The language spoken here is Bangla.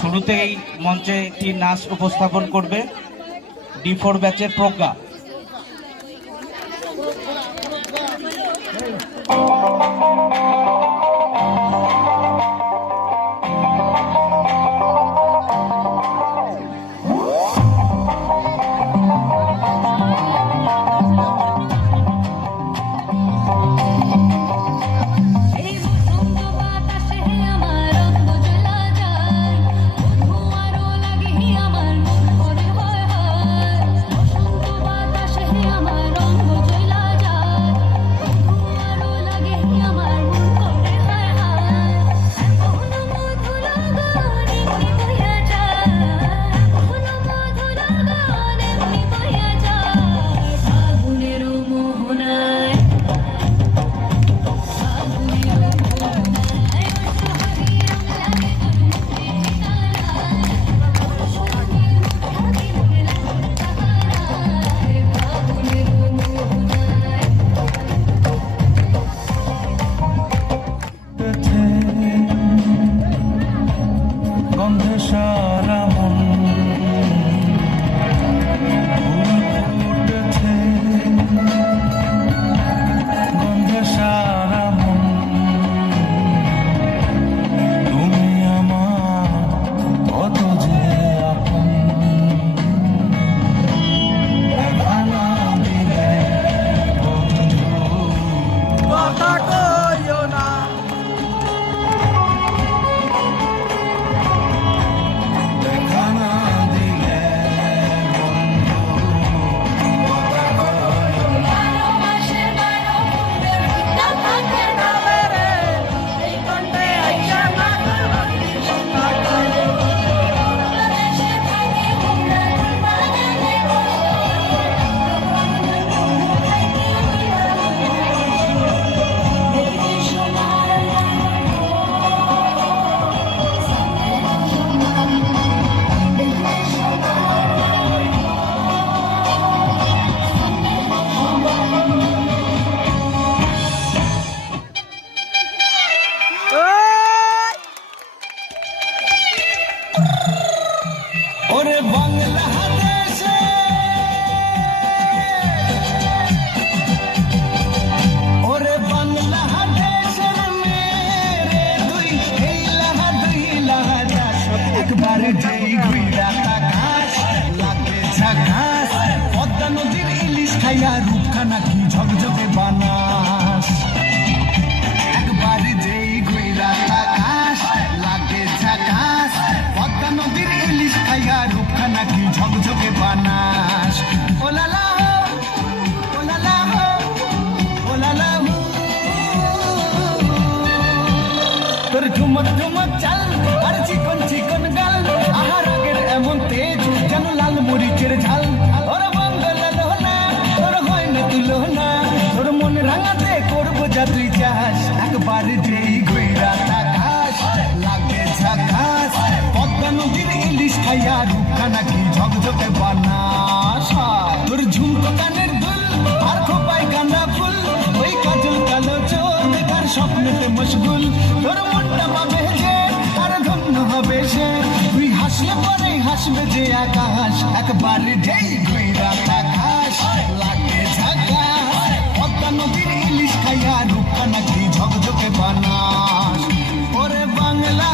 শুরুতেই মঞ্চে একটি নাচ উপস্থাপন করবে D4 ব্যাচের প্রজ্ঞা। ওরে বাংলাদেশে ওরে বাংলাদেশের মেরে দুই এই লাহা দুই লাহা দাস একবার যেই ঘুইরা তাকাস লাগে ঝাকাস পদ্মা নদীর ইলিশ খাইয়া রূপখানা কি ঝকঝকে বানাস একবার যেই ঘুইরা তাকাস লাগে ঝাকাস পদ্মা নদীর ইলিশ খাইয়া রূপখানা কি ঝকঝকে বানাস ওলালা ওলালা ওলালা তোর ঝুমক ঝুমক চাল আর চিকন চিকন গাল আহার আগের এমন তেজ যেন লাল মরিচের ঝাল ওর বাংলা লোনা তোর হয় না তুলনা তোর মন রাঙাতে করবো যা তুই চাস একবার যেই ঘুইরা তাকাস লাগে ঝাকাস পদ্মা নদীর ইলিশ খাইয়া রূপখানা কি ঝকঝকে বানাস তোর ঝুমকো কানের দুল আর খোপায় গাঁদা ফুল ওই কাজল কালো চোখ দেখার স্বপ্নেতে মশগুল তোর মনটা পাবে যে আর ধন্য হবে সে তুই হাসলে পরে হাসবে যে আকাশ একবার যেই ঘুইরা তাকাস লাগে ঝাকাস পদ্মা নদীর ইলিশ খাইয়া রূপখানা কি ঝকঝকে বানাস ওরে বাংলা